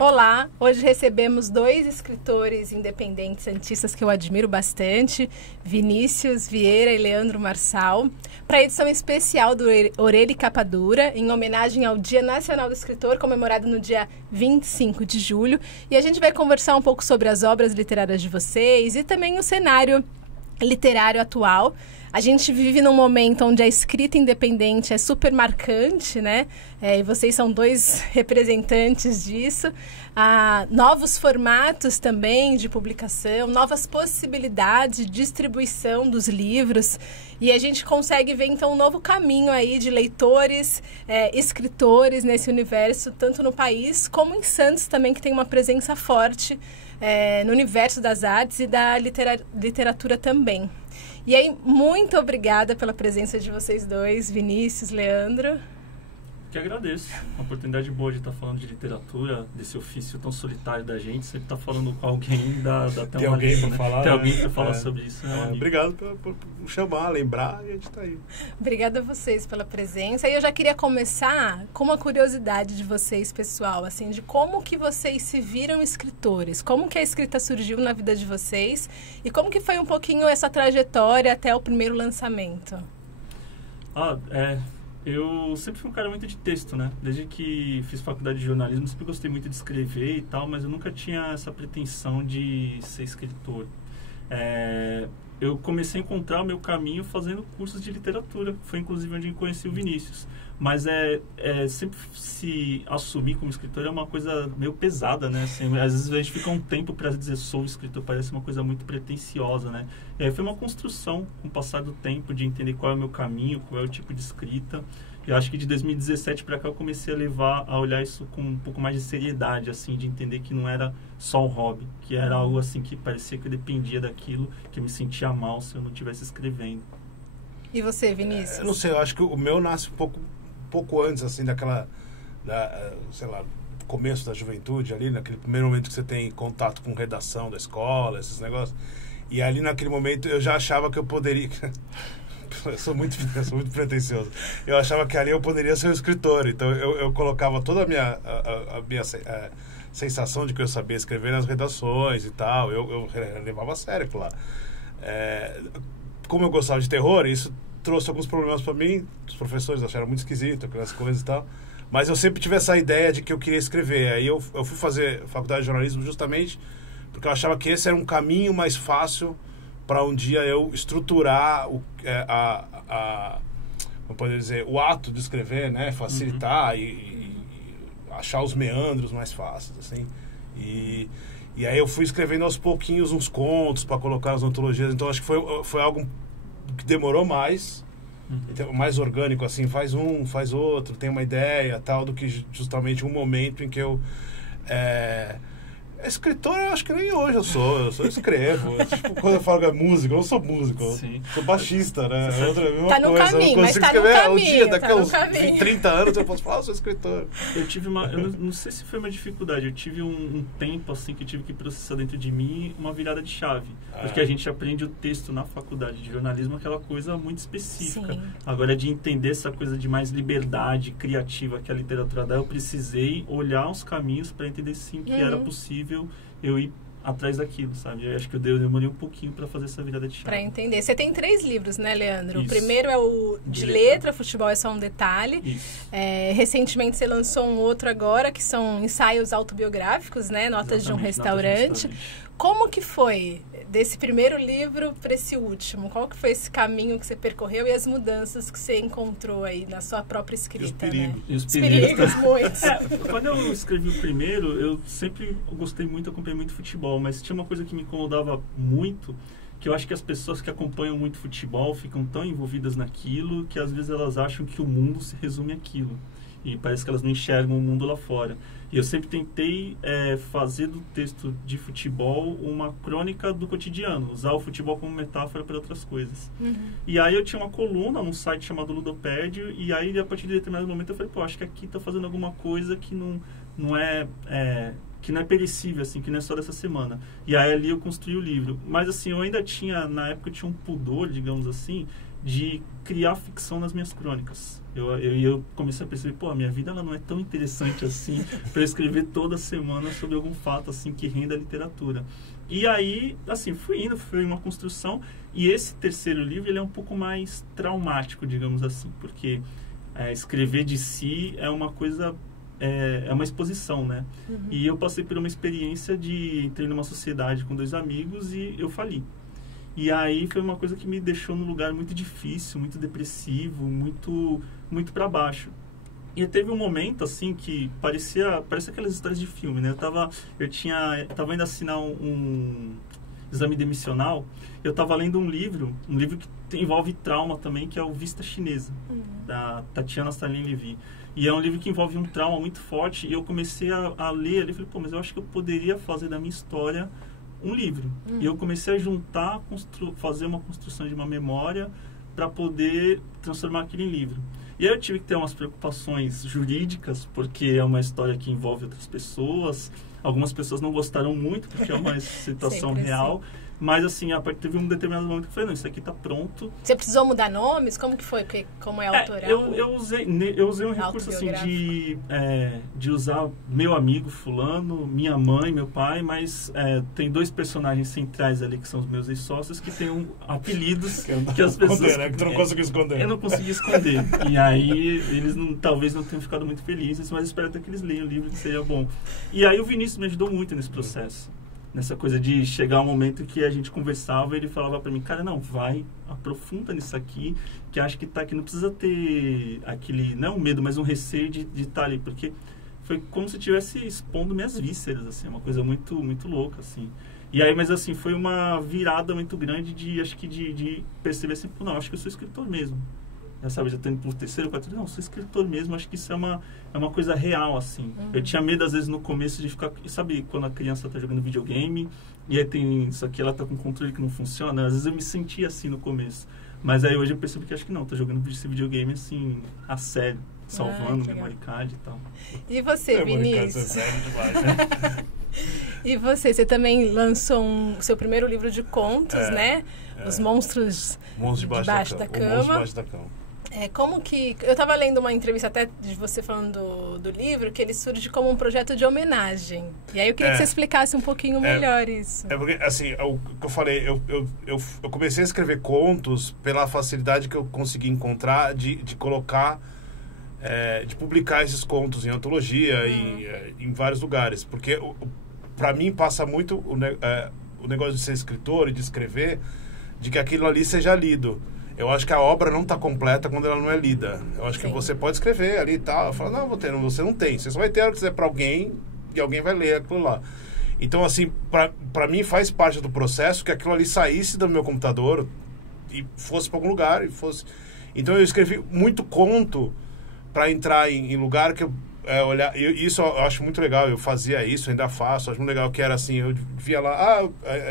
Olá, hoje recebemos dois escritores independentes santistas que eu admiro bastante, Vinícius Vieira e Leandro Marçal, para a edição especial do Orelha e Capa Dura, em homenagem ao Dia Nacional do Escritor, comemorado no dia 25 de julho. E a gente vai conversar um pouco sobre as obras literárias de vocês e também o cenário literário atual. A gente vive num momento onde a escrita independente é super marcante, né? E vocês são dois representantes disso. Novos formatos também de publicação, novas possibilidades de distribuição dos livros. E a gente consegue ver, então, um novo caminho aí de leitores, escritores nesse universo, tanto no país como em Santos também, que tem uma presença forte no universo das artes e da literatura também. E aí, muito obrigada pela presença de vocês dois, Vinícius, Leandro. Que agradeço. Uma oportunidade boa de estar falando de literatura, desse ofício tão solitário da gente. Sempre estar falando com alguém dá até Tem uma alguém língua, para falar, Tem alguém para falar sobre isso. Obrigado por chamar, lembrar, e a gente está aí. Obrigada a vocês pela presença. E eu já queria começar com uma curiosidade de vocês, pessoal, assim, de como que vocês se viram escritores, como que a escrita surgiu na vida de vocês e como que foi um pouquinho essa trajetória até o primeiro lançamento. Eu sempre fui um cara muito de texto, né? Desde que fiz faculdade de jornalismo, sempre gostei muito de escrever e tal, mas eu nunca tinha essa pretensão de ser escritor. Eu comecei a encontrar o meu caminho fazendo cursos de literatura. Foi, inclusive, onde eu conheci o Vinícius. Mas sempre se assumir como escritor é uma coisa meio pesada, né? Assim, às vezes a gente fica um tempo para dizer sou escritor, parece uma coisa muito pretensiosa, né? Foi uma construção com o passar do tempo de entender qual é o meu caminho, qual é o tipo de escrita. Eu acho que de 2017 para cá eu comecei a olhar isso com um pouco mais de seriedade, assim, de entender que não era só um hobby, que era algo assim que parecia que eu dependia daquilo, que eu me sentia mal se eu não estivesse escrevendo. E você, Vinícius? Eu não sei, eu acho que o meu nasce um pouco antes, assim, sei lá, começo da juventude ali, naquele primeiro momento que você tem contato com redação da escola, esses negócios. E ali naquele momento eu já achava que eu poderia... eu sou muito pretensioso. Eu achava que ali eu poderia ser um escritor, então eu colocava toda a minha sensação de que eu sabia escrever nas redações e tal, eu levava a sério aquilo lá. Como eu gostava de terror, isso trouxe alguns problemas para mim, os professores acharam muito esquisito aquelas coisas e tal, mas eu sempre tive essa ideia de que eu queria escrever. Aí eu fui fazer faculdade de jornalismo justamente porque eu achava que esse era um caminho mais fácil para um dia eu estruturar como pode dizer, o ato de escrever, né, facilitar e achar os meandros mais fáceis, assim. E aí eu fui escrevendo aos pouquinhos uns contos para colocar nas antologias, então acho que foi algo que demorou mais, então, mais orgânico, assim, faz um, faz outro, tem uma ideia, tal, do que justamente um momento em que eu... escritor, eu acho que nem hoje eu escrevo. Tipo, quando eu falo que é músico, eu não sou músico, eu sou baixista, né? Tá no caminho, mas tá no caminho. Daqui a uns 30 anos eu posso falar, eu sou escritor. Eu tive eu não sei se foi uma dificuldade, eu tive um tempo, assim, que eu tive que processar dentro de mim uma virada de chave. Porque a gente aprende o texto na faculdade de jornalismo, aquela coisa muito específica. Sim. Agora, de entender essa coisa de mais liberdade criativa que a literatura dá, eu precisei olhar os caminhos para entender, sim, que era possível eu ir atrás daquilo, sabe? Eu acho que eu demorei um pouquinho para fazer essa virada de chave. Para entender. Você tem 3 livros, né, Leandro? Isso. O primeiro é o de letra, Futebol é só um detalhe. Isso. Recentemente você lançou um outro agora, que são ensaios autobiográficos, né? Notas de um restaurante. Como que foi desse primeiro livro para esse último? Qual que foi esse caminho que você percorreu e as mudanças que você encontrou aí na sua própria escrita, e os perigos, muitos. Quando eu escrevi o primeiro, eu sempre gostei muito, acompanhei muito futebol, mas tinha uma coisa que me incomodava muito, que eu acho que as pessoas que acompanham muito futebol ficam tão envolvidas naquilo que às vezes elas acham que o mundo se resume àquilo. E parece que elas não enxergam o mundo lá fora. E eu sempre tentei fazer do texto de futebol uma crônica do cotidiano, usar o futebol como metáfora para outras coisas. E aí eu tinha uma coluna num site chamado Ludopédio, e aí a partir de determinado momento eu falei, acho que aqui tá fazendo alguma coisa que não é perecível, assim, que não é só dessa semana. E aí ali eu construí o livro. Mas assim, eu ainda tinha, na época eu tinha um pudor, digamos assim, de criar ficção nas minhas crônicas. Eu comecei a perceber, a minha vida ela não é tão interessante assim para escrever toda semana sobre algum fato assim que renda a literatura. E aí, assim, foi uma construção. E esse terceiro livro, ele é um pouco mais traumático, digamos assim, porque escrever de si é uma coisa, é uma exposição, né? Uhum. E eu passei por uma experiência entrei numa sociedade com 2 amigos e eu fali. E aí foi uma coisa que me deixou num lugar muito difícil, muito depressivo, muito, muito para baixo. E teve um momento, assim, que parecia aquelas histórias de filme, né? Eu tava indo assinar um exame demissional, eu tava lendo um livro que envolve trauma também, que é o Vista Chinesa, da Tatiana Stalin-Levy. E é um livro que envolve um trauma muito forte, e eu comecei a ler ali, falei, mas eu acho que eu poderia fazer da minha história um livro. E eu comecei a juntar, fazer uma construção de uma memória para poder transformar aquilo em livro. E aí eu tive que ter umas preocupações jurídicas, porque é uma história que envolve outras pessoas. Algumas pessoas não gostaram muito, porque é uma situação real. Assim. Mas, assim, teve um determinado momento que eu falei, não, isso aqui tá pronto. Você precisou mudar nomes? Como que foi? Como é autoral? Eu usei um recurso, assim, de usar meu amigo fulano, minha mãe, meu pai, mas tem 2 personagens centrais ali, que são os meus ex-sócios, que têm apelidos que as pessoas... que tu não conseguiu esconder. Eu não consegui esconder. E aí, eles talvez não tenham ficado muito felizes, mas espero até que eles leiam o livro, que seja bom. E aí, o Vinícius me ajudou muito nesse processo. Nessa coisa de chegar um momento que a gente conversava e ele falava pra mim, cara, não, aprofunda nisso aqui, que acho que tá aqui, não precisa ter aquele, não um medo, mas um receio de estar ali, porque foi como se eu estivesse expondo minhas vísceras, assim, uma coisa muito, muito louca, assim. E aí, mas assim, foi uma virada muito grande de perceber assim, não, acho que eu sou escritor mesmo. Já tô indo pro terceiro, quarto, não, sou escritor mesmo, acho que isso é uma coisa real, assim. Eu tinha medo, às vezes, no começo de ficar, sabe, quando a criança tá jogando videogame, e aí tem isso aqui, ela tá com um controle que não funciona, às vezes eu me sentia assim no começo. Mas aí hoje eu percebo que acho que não, tô jogando esse videogame, assim, a sério, salvando memory card e tal. E você, Vinícius? É sério demais, né? E você também lançou seu primeiro livro de contos, né? Os Monstros Debaixo da Cama. Como que... Eu estava lendo uma entrevista até de você falando do livro, que ele surge como um projeto de homenagem. E aí eu queria que você explicasse um pouquinho melhor isso. Porque, assim, o que eu falei, eu comecei a escrever contos pela facilidade que eu consegui encontrar de colocar, de publicar esses contos em antologia, em vários lugares. Porque, para mim, passa muito o negócio de ser escritor e de escrever, de que aquilo ali seja lido. Eu acho que a obra não está completa quando ela não é lida. Eu acho que você pode escrever ali e tal. Eu falo, não, você não tem. Você só vai ter a hora que quiser para alguém e alguém vai ler aquilo lá. Então, assim, para mim faz parte do processo que aquilo ali saísse do meu computador e fosse para algum lugar. Então, eu escrevi muito conto para entrar em lugar que eu isso eu acho muito legal. Eu fazia isso, ainda faço. Acho muito legal que era assim, eu via lá,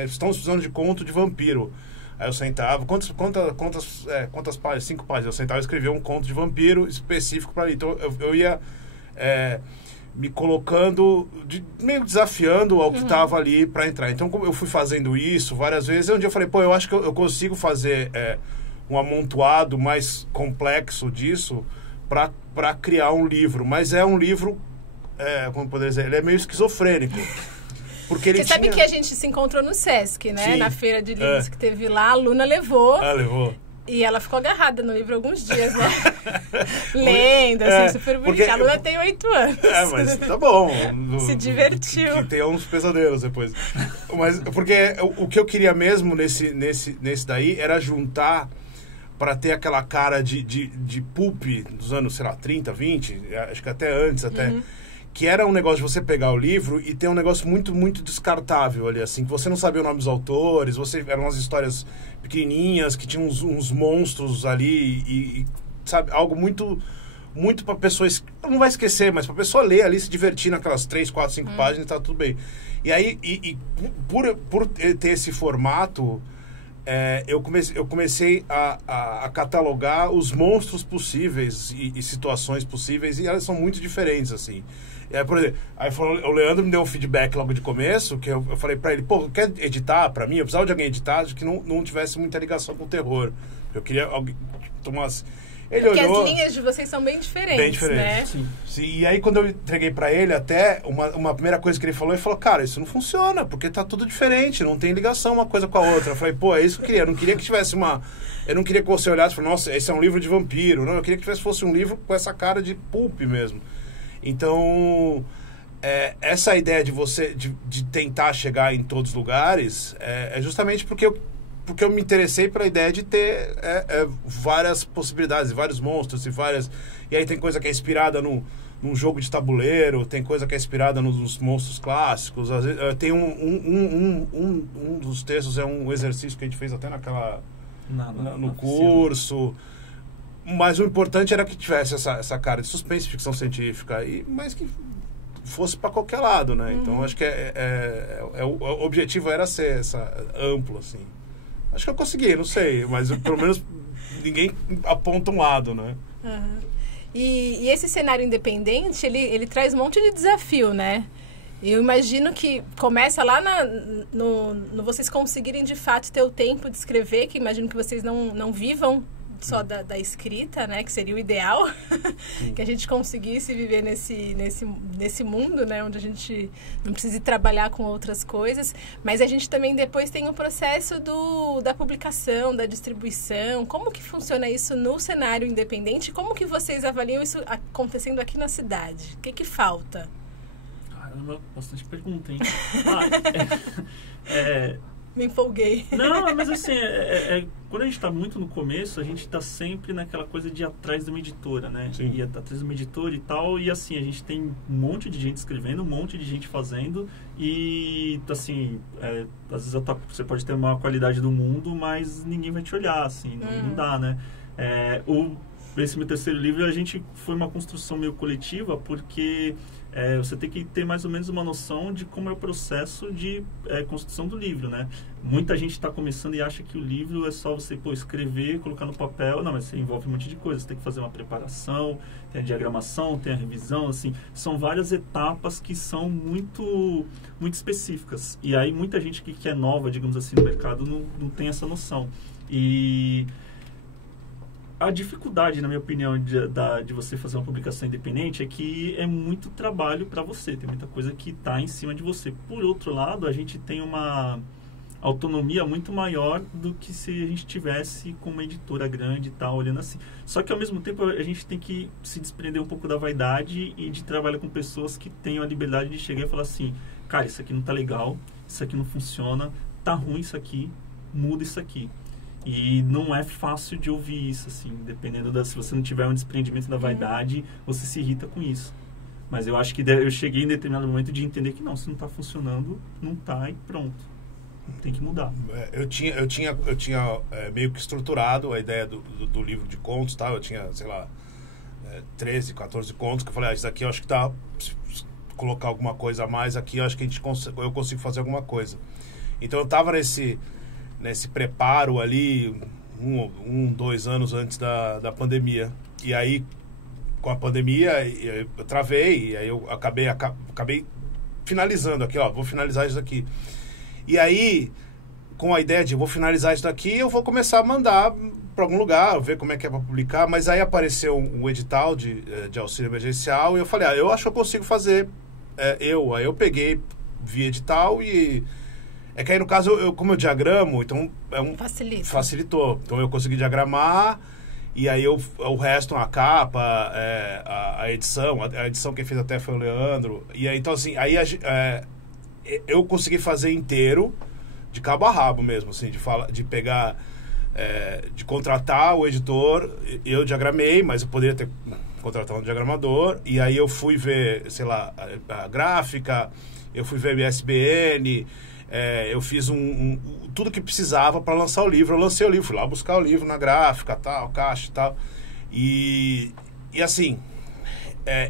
estamos precisando de conto de vampiro. Aí eu sentava, quantas páginas? 5 páginas. Eu sentava e escrevia um conto de vampiro específico para ali. Então eu ia me colocando, meio desafiando ao que estava ali para entrar. Então, como eu fui fazendo isso várias vezes, um dia eu falei, eu acho que eu consigo fazer um amontoado mais complexo disso para criar um livro. Mas é um livro, como poderia dizer, ele é meio esquizofrênico. Porque ele sabe que a gente se encontrou no Sesc, né? Sim. Na feira de livros que teve lá, a Luna levou. Levou. E ela ficou agarrada no livro alguns dias, né? Lendo, assim, super bonitinha. A Luna tem 8 anos. Mas tá bom. Se divertiu. Que tem uns pesadelos depois. Mas, porque o que eu queria mesmo nesse daí era juntar para ter aquela cara de pulp dos anos, sei lá, 30, 20, acho que até antes, que era um negócio de você pegar o livro e ter um negócio muito, muito descartável ali, assim, que você não sabia o nome dos autores, eram umas histórias pequenininhas, que tinham uns monstros ali e sabe, algo muito, muito pra pessoa, não vai esquecer, mas pra pessoa ler ali, se divertir naquelas 3, 4, 5 páginas, tá tudo bem. E aí, por ter esse formato, eu comecei a catalogar os monstros possíveis e situações possíveis, e elas são muito diferentes, assim. Por exemplo, o Leandro me deu um feedback logo de começo, que eu falei pra ele, quer editar pra mim? Eu precisava de alguém editar que não tivesse muita ligação com o terror. Eu queria alguém que tomasse... Ele Porque olhou... as linhas de vocês são bem diferentes, Bem diferente. né? Sim. Sim, e aí quando eu entreguei pra ele, até uma primeira coisa que ele falou, cara, isso não funciona, porque tá tudo diferente, não tem ligação uma coisa com a outra. Eu falei, pô, é isso que eu queria. Eu não queria que tivesse eu não queria que você olhasse e falasse, nossa, esse é um livro de vampiro. Não, eu queria que fosse um livro com essa cara de pulp mesmo. Então, essa ideia de você, de tentar chegar em todos os lugares, é justamente porque eu me interessei pela ideia de ter várias possibilidades, vários monstros e aí tem coisa que é inspirada num jogo de tabuleiro, tem coisa que é inspirada nos monstros clássicos. Às vezes, tem um dos textos, é um exercício que a gente fez até no curso. Mas o importante era que tivesse essa cara de suspense, ficção científica, mas que fosse para qualquer lado, né? Então acho que o objetivo era ser amplo, assim. Acho que eu consegui, não sei, mas pelo menos ninguém aponta um lado, né? Uhum. E esse cenário independente, ele traz um monte de desafio, né? Eu imagino que começa lá no vocês conseguirem de fato ter o tempo de escrever, que imagino que vocês não vivam só da escrita, né? Que seria o ideal, que a gente conseguisse viver nesse mundo, né? Onde a gente não precisa trabalhar com outras coisas. Mas a gente também depois tem o processo da publicação, da distribuição. Como que funciona isso no cenário independente? Como que vocês avaliam isso acontecendo aqui na cidade? O que falta? Caramba, bastante pergunta, hein? Me empolguei. Não, mas assim, quando a gente está muito no começo, a gente está sempre naquela coisa de ir atrás de uma editora, né? Sim. Ir atrás de uma editora e tal, e assim, a gente tem um monte de gente escrevendo, um monte de gente fazendo, e assim, às vezes você pode ter uma qualidade do mundo, mas ninguém vai te olhar, assim, não dá, né? Esse meu terceiro livro, a gente foi uma construção meio coletiva, porque você tem que ter mais ou menos uma noção de como é o processo de construção do livro, né? Muita gente está começando e acha que o livro é só você escrever, colocar no papel. Não, mas você envolve um monte de coisa. Você tem que fazer uma preparação, tem a diagramação, tem a revisão, assim. São várias etapas que são muito, muito específicas. E aí muita gente que é nova, digamos assim, no mercado não tem essa noção. E a dificuldade, na minha opinião, de você fazer uma publicação independente é que é muito trabalho para você. Tem muita coisa que está em cima de você. Por outro lado, a gente tem uma autonomia muito maior do que se a gente tivesse com uma editora grande e tal, olhando assim. Só que, ao mesmo tempo, a gente tem que se desprender um pouco da vaidade e de trabalhar com pessoas que tenham a liberdade de chegar e falar assim, cara, isso aqui não tá legal, isso aqui não funciona, tá ruim isso aqui, muda isso aqui. E não é fácil de ouvir isso, assim, dependendo se você não tiver um desprendimento da vaidade, você se irrita com isso. Mas eu acho que eu cheguei em determinado momento de entender que não, se não está funcionando, não está e pronto. Tem que mudar. Eu tinha meio que estruturado a ideia do livro de contos, tá? Eu tinha, sei lá, 13, 14 contos, que eu falei, isso aqui eu acho que dá, se colocar alguma coisa a mais aqui, eu acho que eu consigo fazer alguma coisa. Então eu estava nesse preparo ali, 2 anos antes da pandemia. E aí, com a pandemia, eu travei, e aí eu acabei finalizando aqui, vou finalizar isso aqui. E aí, com a ideia de vou finalizar isso daqui, eu vou começar a mandar para algum lugar, ver como é que é para publicar. Mas aí apareceu um edital de auxílio emergencial, e eu falei, eu acho que eu consigo fazer Aí eu peguei via edital e... É que aí, no caso, como eu diagramo, então... Facilitou. Então, eu consegui diagramar, e aí o resto, a capa, a edição quem fez até foi o Leandro. E aí, então, assim, eu consegui fazer inteiro, de cabo a rabo mesmo, assim, de pegar... de contratar o editor, eu diagramei, mas eu poderia ter contratado um diagramador, e aí eu fui ver, sei lá, a gráfica, eu fui ver a ISBN... eu fiz tudo que precisava para lançar o livro. Eu lancei o livro, fui lá buscar o livro na gráfica, tal, caixa e tal. E assim,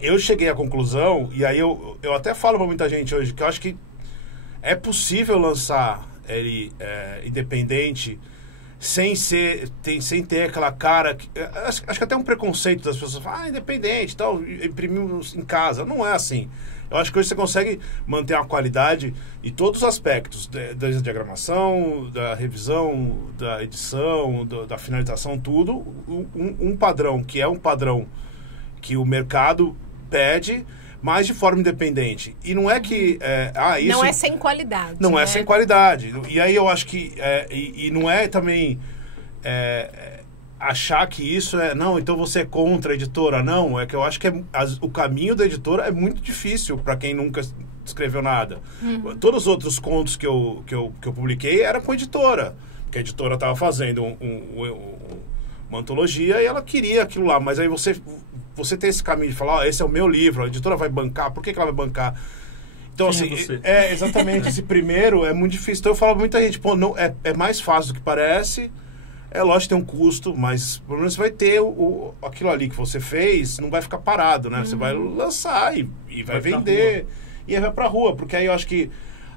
eu cheguei à conclusão, e aí eu até falo para muita gente hoje, que eu acho que é possível lançar ele independente sem ter aquela cara... Acho que até um preconceito das pessoas. Independente, tal, imprimimos em casa. Não é assim. Eu acho que hoje você consegue manter uma qualidade em todos os aspectos. Da diagramação, da revisão, da edição, da finalização, tudo. Um padrão, que é um padrão que o mercado pede, mas de forma independente. E não é que... isso não é sem qualidade. Não, né? é sem qualidade. E aí eu acho que... E não é também... achar que isso não, então você é contra a editora. Não, é que eu acho que o caminho da editora é muito difícil para quem nunca escreveu nada. Todos os outros contos que eu publiquei era com a editora, porque a editora estava fazendo uma antologia e ela queria aquilo lá, mas aí você tem esse caminho de falar, esse é o meu livro, a editora vai bancar, por que ela vai bancar? Então, Quem assim, é exatamente, esse primeiro é muito difícil. Então eu falo pra muita gente, não, é mais fácil do que parece. É lógico que tem um custo, mas pelo menos você vai ter aquilo ali que você fez, não vai ficar parado, né? Você vai lançar e vai vender. E aí vai pra rua, porque aí eu acho que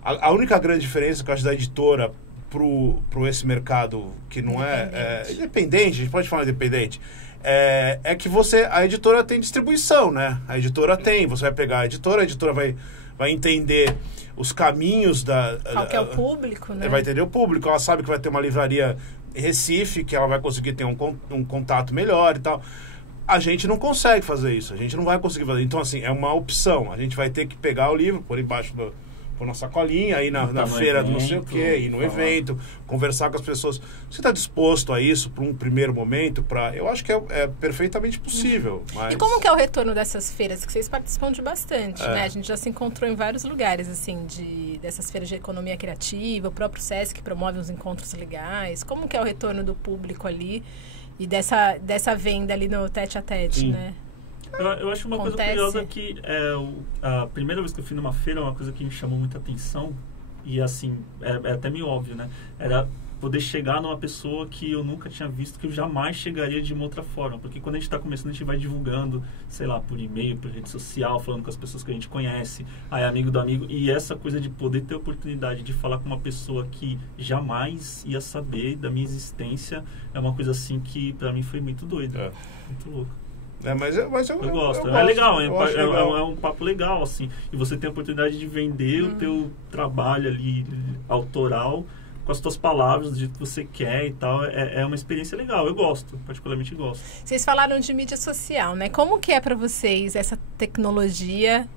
a única grande diferença que eu acho da editora pro esse mercado que não é independente, a gente pode falar independente, é que a editora tem distribuição, né? A editora você vai pegar a editora vai entender os caminhos qual que é o público, né? Vai entender o público, ela sabe que vai ter uma livraria Recife, que ela vai conseguir ter um contato melhor e tal. A gente não consegue fazer isso, a gente não vai conseguir fazer. Então, assim, é uma opção. A gente vai ter que pegar o livro, pôr embaixo pôr na sacolinha, aí na feira do não sei o quê, ir no evento, conversar com as pessoas. Você está disposto a isso para um primeiro momento? Eu acho que é perfeitamente possível. Mas... E como que é o retorno dessas feiras? Que vocês participam de bastante, né? A gente já se encontrou em vários lugares, assim, dessas feiras de economia criativa, o próprio SESC promove uns encontros legais. Como que é o retorno do público ali e dessa venda ali no tete-a-tete, né? Eu acho uma coisa curiosa que a primeira vez que eu fui numa feira, uma coisa que me chamou muita atenção, e assim, é até meio óbvio, né? Era poder chegar numa pessoa que eu nunca tinha visto, que eu jamais chegaria de uma outra forma. Porque quando a gente está começando, a gente vai divulgando, sei lá, por e-mail, por rede social, falando com as pessoas que a gente conhece, aí amigo do amigo. E essa coisa de poder ter a oportunidade de falar com uma pessoa que jamais ia saber da minha existência, é uma coisa assim que pra mim foi muito doido. Muito louco. Mas eu gosto. Eu é legal, legal. É um papo legal, assim. E você tem a oportunidade de vender o teu trabalho ali, autoral, com as tuas palavras, do jeito que você quer e tal. É uma experiência legal. Eu gosto, particularmente gosto. Vocês falaram de mídia social, né? Como que é para vocês essa tecnologia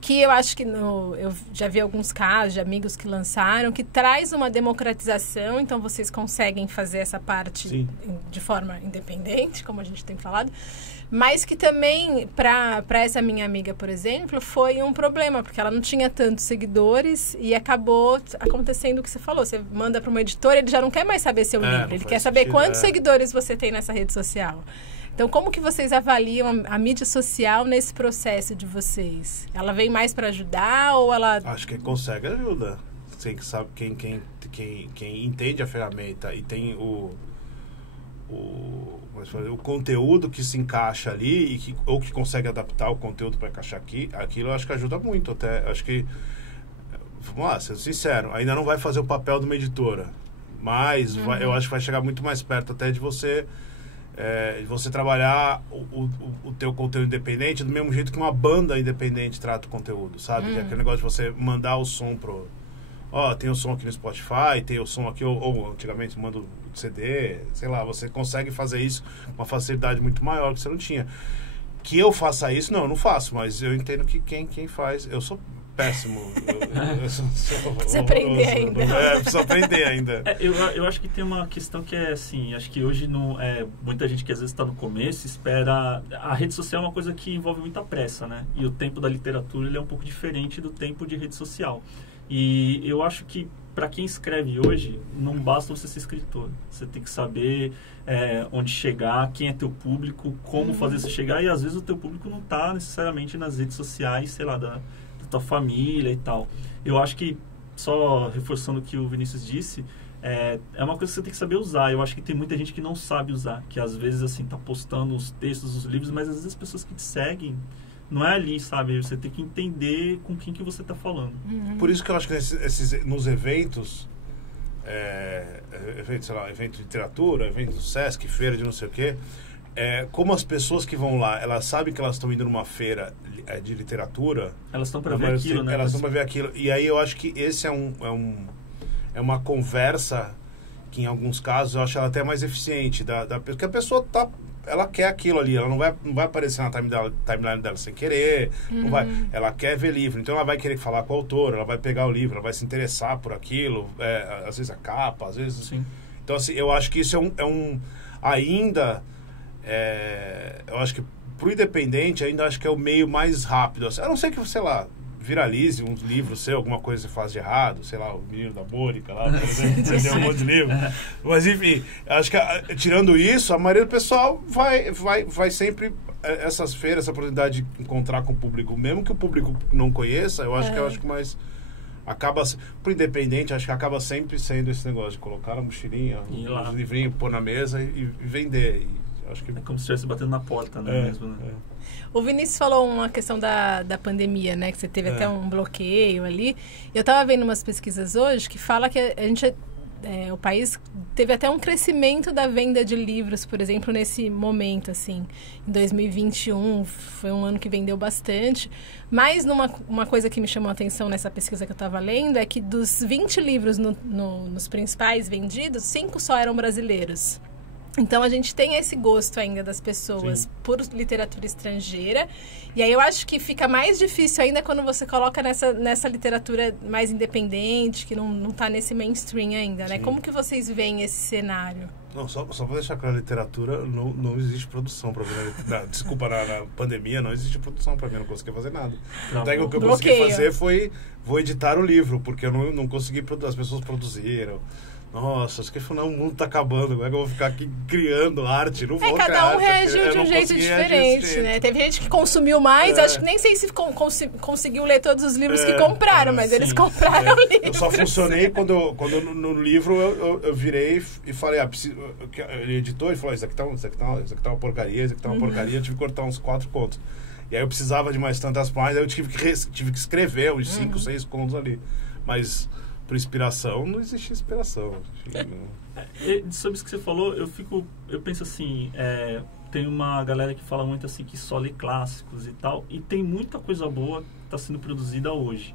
que eu acho que eu já vi alguns casos de amigos que lançaram, que traz uma democratização, então vocês conseguem fazer essa parte de forma independente, como a gente tem falado, mas que também, para essa minha amiga, por exemplo, foi um problema, porque ela não tinha tantos seguidores e acabou acontecendo o que você falou. Você manda para uma editora, ele já não quer mais saber seu livro, ele quer saber quantos seguidores você tem nessa rede social. Então, como que vocês avaliam a mídia social nesse processo de vocês? Ela vem mais para ajudar ou ela... Acho que consegue ajuda. Quem sabe, quem entende a ferramenta e tem o conteúdo que se encaixa ali ou que consegue adaptar o conteúdo para encaixar aquilo, eu acho que ajuda muito. Até acho que, vamos lá, sendo sincero, ainda não vai fazer o papel de uma editora, mas eu acho que vai chegar muito mais perto até de você trabalhar o teu conteúdo independente do mesmo jeito que uma banda independente trata o conteúdo, sabe? Aquele negócio de você mandar o som tem o som aqui no Spotify, tem o som aqui, ou antigamente manda o CD, sei lá, você consegue fazer isso com uma facilidade muito maior que você não tinha. Que eu faça isso, não, eu não faço, mas eu entendo que quem faz, eu sou péssimo. Precisa aprender ainda. Precisa aprender ainda. Eu acho que tem uma questão que é assim, acho que hoje muita gente que às vezes está no começo espera... A rede social é uma coisa que envolve muita pressa, né? E o tempo da literatura ele é um pouco diferente do tempo de rede social. E eu acho que para quem escreve hoje, não basta você ser escritor. Você tem que saber onde chegar, quem é teu público, como fazer isso chegar. E às vezes o teu público não está necessariamente nas redes sociais, sei lá, da tua família e tal. Eu acho que, só reforçando o que o Vinícius disse, é uma coisa que você tem que saber usar. Eu acho que tem muita gente que não sabe usar, que às vezes assim tá postando os textos, os livros, mas às vezes as pessoas que te seguem não é ali, sabe? Você tem que entender com quem que você tá falando. Por isso que eu acho que nos eventos evento, sei lá, evento de literatura, evento do Sesc, feira de não sei o quê, como as pessoas que vão lá, elas sabem que elas estão indo numa feira de literatura... Elas estão para ver aquilo, né? Elas estão para ver aquilo. E aí eu acho que esse é uma conversa que, em alguns casos, eu acho ela até mais eficiente. Porque a pessoa ela quer aquilo ali, ela não vai aparecer na timeline dela sem querer, não vai, ela quer ver livro, então ela vai querer falar com o autor, ela vai pegar o livro, ela vai se interessar por aquilo, às vezes a capa, às vezes... Sim. Então, assim, eu acho que isso ainda... eu acho que pro independente ainda acho que é o meio mais rápido, assim, a não ser que, sei lá, viralize uns livros seu, alguma coisa que você faz de errado, sei lá, o Menino da Mônica lá, você tem um monte de livro. Mas enfim, acho que tirando isso, a maioria do pessoal vai sempre essas feiras, essa oportunidade de encontrar com o público, mesmo que o público não conheça, eu acho que mais acaba, pro independente, acho que acaba sempre sendo esse negócio de colocar na mochilinha, os livrinhos, pôr na mesa e vender. Acho que... É como se estivesse batendo na porta, né? Mesmo, né? O Vinícius falou uma questão da pandemia, né? Que você teve até um bloqueio ali. Eu estava vendo umas pesquisas hoje que fala que a gente... o país teve até um crescimento da venda de livros, por exemplo, nesse momento, assim. Em 2021, foi um ano que vendeu bastante. Mas uma coisa que me chamou a atenção nessa pesquisa que eu estava lendo é que dos 20 livros nos principais vendidos, 5 só eram brasileiros. Então, a gente tem esse gosto ainda das pessoas por literatura estrangeira. E aí, eu acho que fica mais difícil ainda quando você coloca nessa literatura mais independente, que não está nesse mainstream ainda, né? Como que vocês veem esse cenário? Não, só para deixar claro, a literatura não existe produção para ver. Desculpa, na pandemia não existe produção para mim, não consegui fazer nada. Até o que eu consegui fazer foi vou editar o livro, porque eu não consegui, as pessoas produziram. Nossa, acho que o mundo tá acabando, como é que eu vou ficar aqui criando arte? Não vou, cada um reagiu de um jeito diferente, né? Teve gente que consumiu mais, acho que nem sei se conseguiu ler todos os livros que compraram, mas eles compraram livros. Eu só funcionei quando no livro eu virei e falei, ele editou e falou, isso aqui tá uma porcaria, isso aqui tá uma porcaria, eu tive que cortar uns 4 contos. E aí eu precisava de mais tantas páginas, aí eu tive que escrever uns 5, 6 contos ali. Mas... por inspiração, não existe inspiração. Sobre isso que você falou, eu penso assim, tem uma galera que fala muito assim, que só lê clássicos e tal, e tem muita coisa boa que está sendo produzida hoje.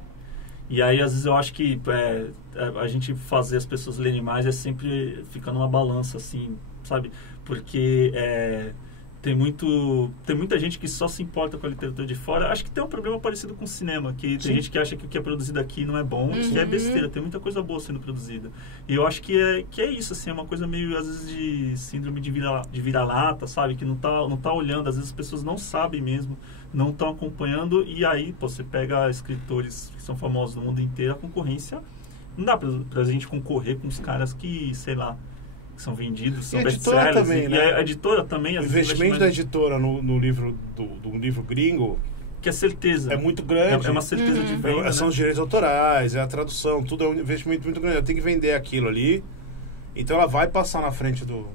E aí, às vezes, eu acho que a gente fazer as pessoas lerem mais é sempre ficar numa balança, assim, sabe? Porque... Tem muita gente que só se importa com a literatura de fora. Acho que tem um problema parecido com o cinema, que tem gente que acha que o que é produzido aqui não é bom. Isso é besteira, tem muita coisa boa sendo produzida. E eu acho que é isso, assim, é uma coisa meio, às vezes, de síndrome de vira-lata, sabe? Que não tá olhando, às vezes as pessoas não sabem mesmo, não estão acompanhando, e aí, você pega escritores que são famosos no mundo inteiro, a concorrência, não dá pra gente concorrer com os caras que, sei lá, são vendidos, são best-sellers. Também, né? E a editora também... O investimento da editora no livro, do livro gringo... Que é certeza. É muito grande. É uma certeza de venda, são os direitos autorais, é a tradução, tudo é um investimento muito grande. Ela tem que vender aquilo ali, então ela vai passar na frente do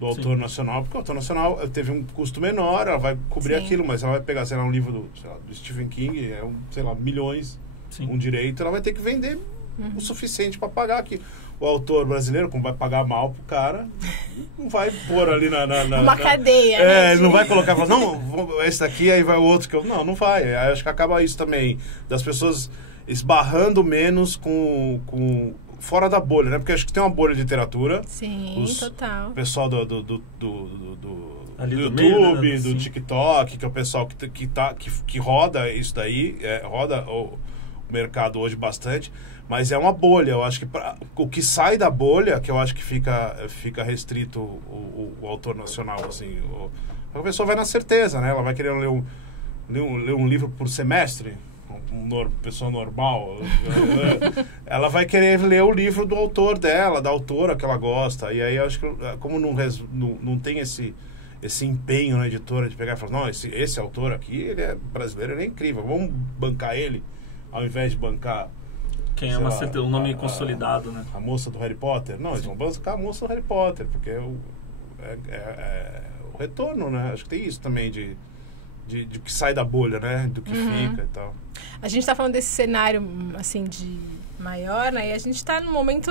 autor nacional, porque o autor nacional teve um custo menor, ela vai cobrir aquilo, mas ela vai pegar, sei lá, um livro do Stephen King, sei lá, milhões, um direito, ela vai ter que vender o suficiente para pagar aquilo. O autor brasileiro, como vai pagar mal pro cara, não vai pôr ali uma cadeia. Né, ele não vai colocar e falar, não, esse daqui, aí vai o outro que eu... Não vai. Acho que acaba isso também, das pessoas esbarrando menos com fora da bolha, né? Porque acho que tem uma bolha de literatura. Sim, total. O pessoal do YouTube, meio, né? do TikTok, que é o pessoal que roda isso daí, roda o mercado hoje bastante. Mas é uma bolha, eu acho que o que sai da bolha, que eu acho que fica restrito o autor nacional, assim. A pessoa vai na certeza, né? Ela vai querer ler um livro por semestre, pessoa normal. Ela vai querer ler o livro do autor dela, da autora que ela gosta. E aí eu acho que, como não tem esse empenho na editora de pegar e falar, não, esse autor aqui, ele é brasileiro, ele é incrível, vamos bancar ele, ao invés de bancar... Quem é um nome consolidado, né? A moça do Harry Potter. Não, eles vão bancar a moça do Harry Potter, porque o retorno, né? Acho que tem isso também de do que sai da bolha, né? Do que fica e tal. A gente está falando desse cenário, assim, de maior, né? E a gente está num momento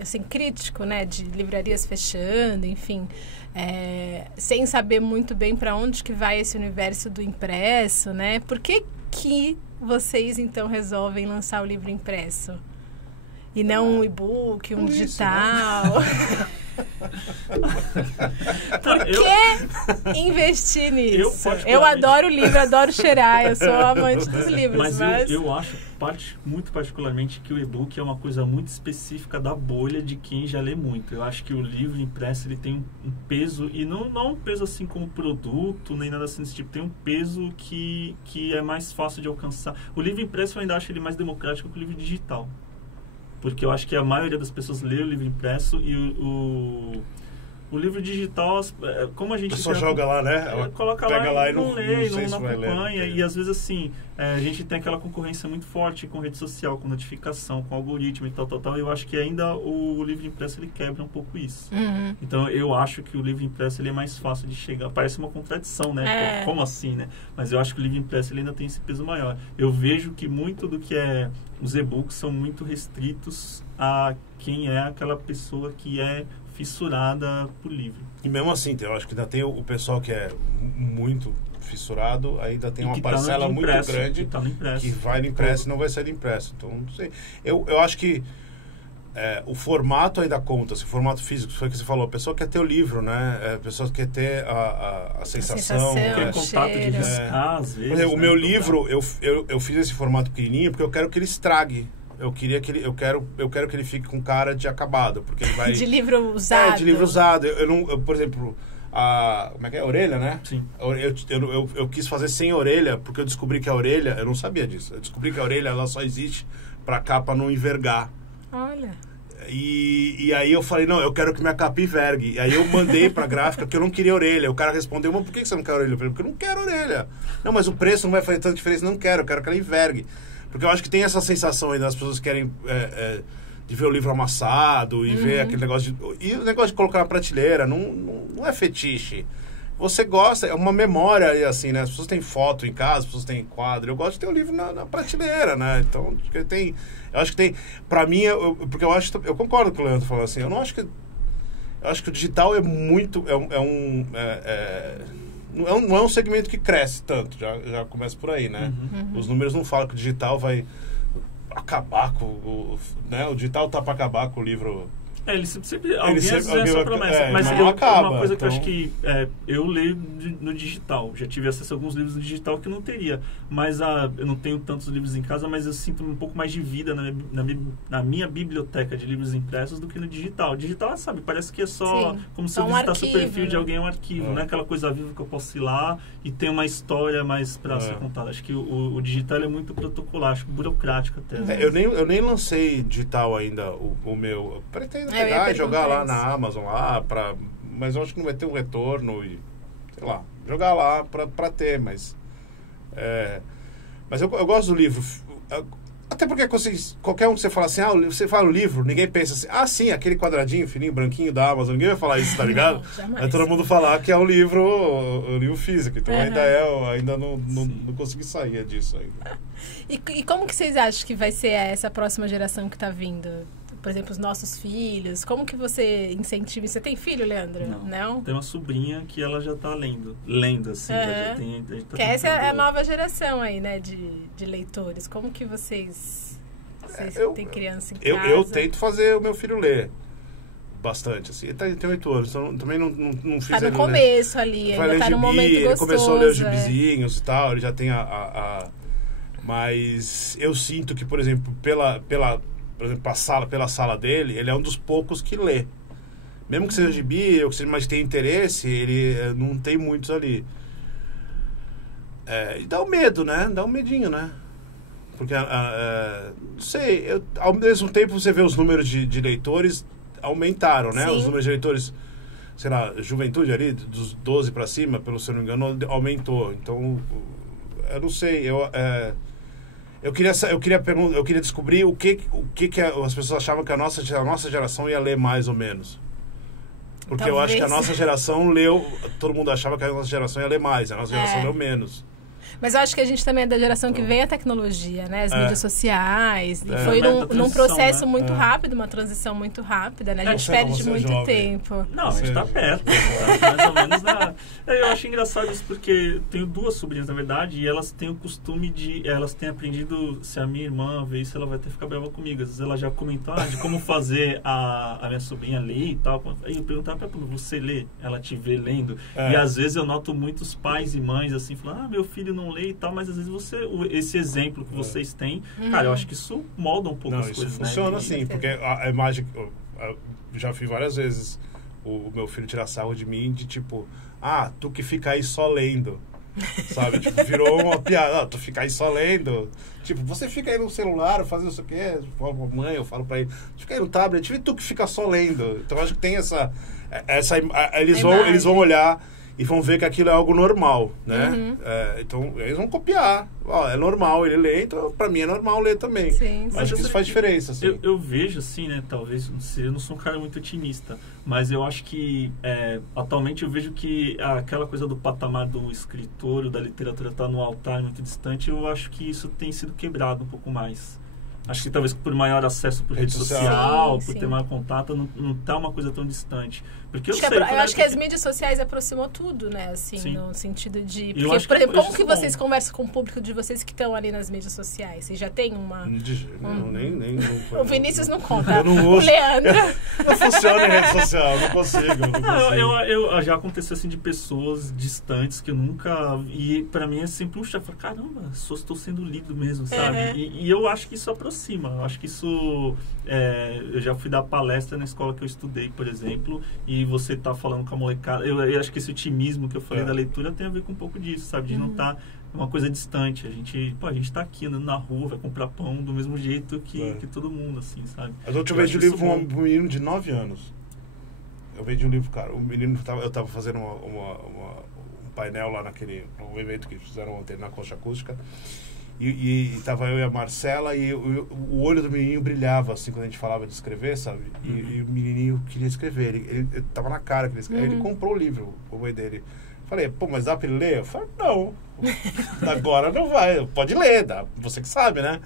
assim, crítico, né? De livrarias fechando, enfim. Sem saber muito bem para onde que vai esse universo do impresso, né? Por que vocês, então, resolvem lançar o livro impresso? E não um e-book, um digital? Né? Por que investir nisso? Eu adoro livro, adoro cheirar, eu sou amante dos livros. Mas eu acho muito particularmente que o e-book é uma coisa muito específica da bolha de quem já lê muito. Eu acho que o livro impresso ele tem um peso, e não um peso assim como produto, nem nada assim desse tipo, tem um peso que é mais fácil de alcançar. O livro impresso eu ainda acho ele mais democrático que o livro digital. Porque eu acho que a maioria das pessoas lê o livro impresso e o livro digital, como a gente... A pessoa joga lá, né? Coloca pega lá e não lê, não ler, acompanha. E às vezes, assim, a gente tem aquela concorrência muito forte com rede social, com notificação, com algoritmo e tal. E eu acho que ainda o livro impresso, ele quebra um pouco isso. Uhum. Então, eu acho que o livro impresso, ele é mais fácil de chegar. Parece uma contradição, né? Como assim, né? Mas eu acho que o livro impresso, ele ainda tem esse peso maior. Eu vejo que muito do que os e-books são muito restritos a quem é aquela pessoa que é fissurada por livro. E mesmo assim, eu acho que ainda tem o pessoal que é muito fissurado, ainda tem uma parcela muito grande que vai no impresso e não vai sair do impresso. Então, não sei. Eu acho que o formato ainda conta, o formato físico, foi o que você falou, a pessoa quer ter o livro, né? A pessoa quer ter a sensação. Aquele contato de riscar, às vezes. Por exemplo, o meu livro, eu fiz esse formato pequenininho porque eu quero que ele estrague. Eu quero que ele fique com cara de acabado, porque ele vai... De livro usado. De livro usado. Por exemplo, como é que é? A orelha, né? Sim. Eu quis fazer sem orelha, porque eu descobri que a orelha... Eu não sabia disso. Eu descobri que a orelha, ela só existe pra capa não envergar. Olha... E aí eu falei, não, eu quero que minha capa envergue. E aí eu mandei pra gráfica que eu não queria orelha. O cara respondeu, mas por que você não quer orelha? Eu falei, porque eu não quero orelha. Não, mas o preço não vai fazer tanta diferença. Não quero, eu quero que ela envergue. Porque eu acho que tem essa sensação ainda, as pessoas querem de ver o livro amassado e ver aquele negócio de... E o negócio de colocar na prateleira não é fetiche. Você gosta, é uma memória, assim, né? As pessoas têm foto em casa, as pessoas têm quadro. Eu gosto de ter o livro na prateleira, né? Então, eu acho que tem... Pra mim, porque eu concordo com o Leandro falando assim, eu acho que o digital é muito... Não é um segmento que cresce tanto, já começa por aí, né? Os números não falam que o digital vai acabar com né? O digital tá para acabar com o livro. Alguém fizeram essa promessa. Mas não acaba, uma coisa que então... eu acho que eu leio no digital. Já tive acesso a alguns livros no digital que não teria. Mas eu não tenho tantos livros em casa, mas eu sinto um pouco mais de vida na minha biblioteca de livros impressos do que no digital. O digital, sabe, parece que é só como se eu visitasse o perfil de alguém, um arquivo, não é aquela coisa viva que eu posso ir lá e ter uma história mais para ser contada. Acho que o digital é muito protocolar, acho burocrático até. Eu nem lancei digital ainda o meu. Eu pretendo pegar e jogar lá na Amazon, mas eu acho que não vai ter um retorno e, sei lá, jogar lá pra ter, mas eu gosto do livro, até porque qualquer um que você fala assim, você fala o livro, ninguém pensa assim, sim, aquele quadradinho, fininho, branquinho da Amazon, ninguém vai falar isso, tá ligado? É todo mundo falar que é o livro físico, então ainda não consegui sair disso ainda. E como que vocês acham que vai ser essa próxima geração que tá vindo? Por exemplo, os nossos filhos, como que você incentiva? Você tem filho, Leandro? Não? Tem uma sobrinha que ela já tá lendo assim, já tem... Que essa é a nova geração aí, né, de leitores. Como que vocês têm criança em casa? Eu tento fazer o meu filho ler bastante, assim. Ele tem 8 anos, então também não fiz... Tá no começo ali, ainda tá no momento gostoso. Ele começou a ler os gibizinhos e tal, ele já tem Mas eu sinto que, por exemplo, por exemplo, pela sala dele, ele é um dos poucos que lê. Mesmo que seja gibi, ou que seja, mas tem interesse, ele não tem muitos ali. E dá um medo, né? Dá um medinho, né? Porque, não sei, ao mesmo tempo você vê os números de leitores aumentaram, né? Sim. Os números de leitores, sei lá, juventude ali, dos 12 para cima, pelo se eu não me engano, aumentou. Então, eu não sei, eu queria descobrir o que as pessoas achavam que a nossa geração ia ler mais ou menos. Porque eu acho que a nossa geração leu... Todo mundo achava que a nossa geração ia ler mais. A nossa geração leu menos. Mas eu acho que a gente também é da geração que vem a tecnologia, né? As mídias sociais. E foi num processo muito rápido, uma transição muito rápida, né? A gente perde muito tempo. Não, a gente tá perto. Tá mais ou menos na... Eu acho engraçado isso porque tenho 2 sobrinhas, na verdade, e elas têm o costume de... Elas têm aprendido... Se a minha irmã ver isso, ela vai até ficar brava comigo. Às vezes ela já comentou de como fazer a minha sobrinha ler e tal. Aí eu perguntava pra ela, você lê? Ela te vê lendo? E às vezes eu noto muitos pais e mães assim, falando, meu filho não lê e tal, mas às vezes esse exemplo que vocês têm, cara, eu acho que isso molda um pouco as coisas, isso funciona assim, porque a imagem, eu já vi várias vezes o meu filho tirar sarro de mim, de tipo, tu que fica aí só lendo, sabe? Tipo, virou uma piada, tu fica aí só lendo, tipo, você fica aí no celular, fazendo isso aqui, eu falo pra mãe, eu falo pra ele, fica aí no tablet, e tu que fica só lendo. Então, eu acho que tem eles vão olhar e vão ver que aquilo é algo normal, né? Então, eles vão copiar. É normal ele ler, então pra mim é normal ler também. Sim, acho que isso faz diferença, assim. Eu vejo, assim, né? Talvez, não sei, eu não sou um cara muito otimista, mas eu acho que, atualmente, eu vejo que aquela coisa do patamar do escritor ou da literatura tá no altar muito distante, eu acho que isso tem sido quebrado um pouco mais. Acho que talvez por maior acesso por rede social, por ter maior contato, não tá uma coisa tão distante. Porque eu acho que as mídias sociais aproximou tudo, né? Assim, no sentido de... Porque, por exemplo, como que vocês conversam com o público de vocês que estão ali nas mídias sociais? Vocês já têm uma... Nem o Vinícius não conta. Eu não uso. O Leandro. Não funciona em rede social, não consigo. Eu já aconteceu assim de pessoas distantes que eu nunca... E pra mim é sempre eu falo, caramba, estou sendo lido mesmo, sabe? E eu acho que isso aproxima. Eu acho que isso... eu já fui dar palestra na escola que eu estudei, por exemplo, e você tá falando com a molecada. Eu acho que esse otimismo que eu falei da leitura tem a ver com um pouco disso, sabe? De não estar uma coisa distante. A gente tá aqui andando na rua, vai comprar pão do mesmo jeito que todo mundo, assim, sabe? Mas eu vendi um livro com um menino de 9 anos. Eu vendi um livro, cara. O menino, eu tava fazendo um painel lá no evento que fizeram ontem na Concha Acústica. E tava eu e a Marcela, e o olho do menininho brilhava, assim, quando a gente falava de escrever, sabe? E o menininho queria escrever, ele tava na cara que ele escrever. Ele comprou o livro, o mãe dele. Falei, mas dá pra ele ler? Eu falei, não, agora não vai, pode ler, dá, você que sabe, né?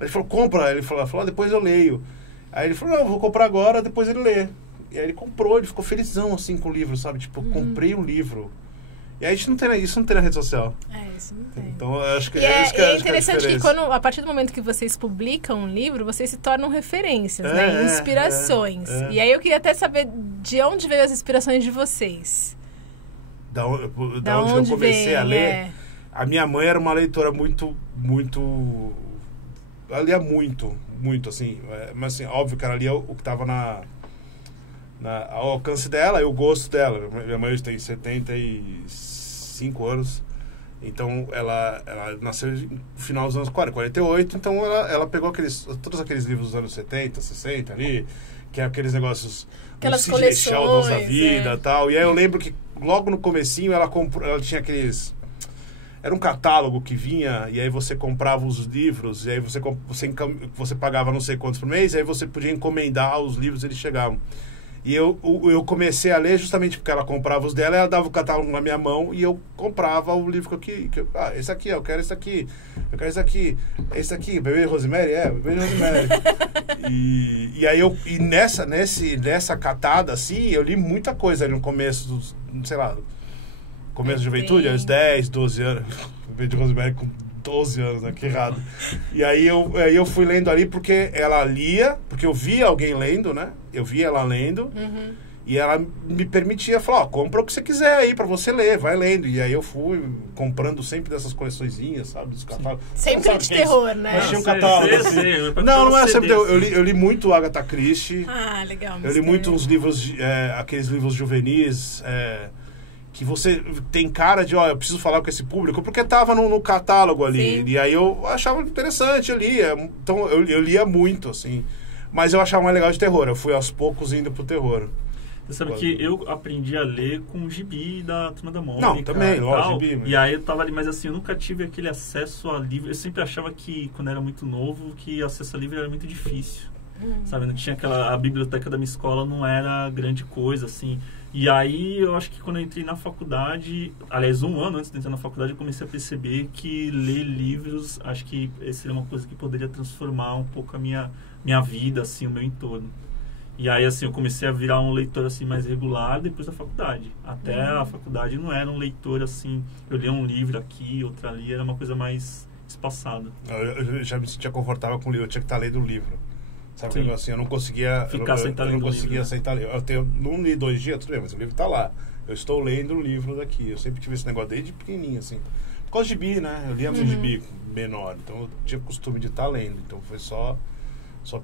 Ele falou, compra. Ele falou, depois eu leio. Aí ele falou, não, vou comprar agora, depois ele lê. E aí ele comprou, ele ficou felizão, assim, com o livro, sabe? Tipo, comprei um livro. E aí isso não tem na rede social. Isso não tem. Então, eu acho que é interessante que a partir do momento que vocês publicam um livro, vocês se tornam referências, né? Inspirações. E aí eu queria até saber de onde veio as inspirações de vocês. Da onde eu comecei a ler? A minha mãe era uma leitora muito... Ela lia muito, assim. Mas, assim, óbvio que ela lia o que estava ao alcance dela e o gosto dela. Minha mãe tem 75 anos, então ela nasceu no final dos anos 48, então ela pegou todos aqueles livros dos anos 70, 60 ali, que é aqueles negócios, aquelas coleções da vida e tal. E aí eu lembro que logo no comecinho ela tinha aqueles... Era um catálogo que vinha, e aí você comprava os livros, e aí você pagava não sei quantos por mês, e aí você podia encomendar os livros, eles chegavam. E eu comecei a ler justamente porque ela comprava os dela, ela dava o catálogo na minha mão e eu comprava o livro esse aqui, eu quero esse aqui, eu quero esse aqui, esse aqui, Bebê de Rosemary? Bebê de Rosemary. E aí nessa catada, assim, eu li muita coisa ali no começo começo da juventude, aos 10, 12 anos. Bebê de Rosemary com 12 anos, né? Que errado. E aí eu fui lendo ali porque ela lia, porque eu via alguém lendo, né? Eu via ela lendo. E ela me permitia falar, compra o que você quiser aí pra você ler, vai lendo. E aí eu fui comprando sempre dessas coleçõezinhas, sabe? Dos catálogos. Sempre de terror, né? Mas tinha um catálogo assim. Não é sempre terror. Eu li muito Agatha Christie. Legal. Eu li muito uns livros, aqueles livros juvenis, que você tem cara de, eu preciso falar com esse público, porque tava no catálogo ali. Sim. E aí eu achava interessante, eu lia. Então eu lia muito, assim. Mas eu achava mais legal de terror. Eu fui aos poucos indo pro terror. Você sabe que eu aprendi a ler com o gibi da Turma da Mônica. Não, também, lógico, gibi. E aí eu tava ali, mas assim, eu nunca tive aquele acesso a livro. Eu sempre achava que, quando era muito novo, que acesso a livro era muito difícil. sabe? Não tinha a biblioteca da minha escola não era grande coisa, assim. E aí, eu acho que quando eu entrei na faculdade, aliás, 1 ano antes de entrar na faculdade, eu comecei a perceber que ler livros, acho que seria uma coisa que poderia transformar um pouco a minha vida, assim, o meu entorno. E aí, assim, eu comecei a virar um leitor, assim, mais regular depois da faculdade. Até a faculdade não era um leitor, assim, eu lia um livro aqui, outro ali, era uma coisa mais espaçada. Eu já me sentia confortável com o livro, eu tinha que estar lendo o livro. Sabe, Sim. assim, eu não conseguia... Ficar sentado lendo o livro, né? sentar lendo. Não li 2 dias, tudo bem, mas o livro tá lá. Eu estou lendo o livro daqui. Eu sempre tive esse negócio desde pequenininho, assim. Por causa de gibi, né? Eu lia muito gibi menor, então eu tinha costume de estar lendo. Então foi só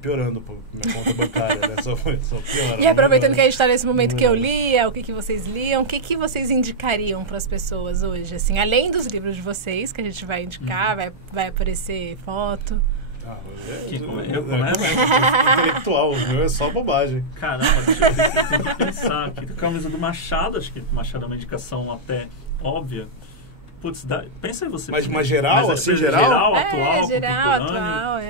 piorando minha conta bancária, né? Só piorando. E aproveitando que a gente está nesse momento que eu lia, o que vocês liam, o que vocês indicariam para as pessoas hoje? Assim, além dos livros de vocês, que a gente vai indicar, vai aparecer foto... Eu começo? Intelectual, o meu é só bobagem. Caramba, tem que pensar aqui. A camisa do Machado, acho que Machado é uma indicação até óbvia. Putz, pensa aí você. Mas geral, assim, geral? Geral, atual, geral, contemporâneo. atual,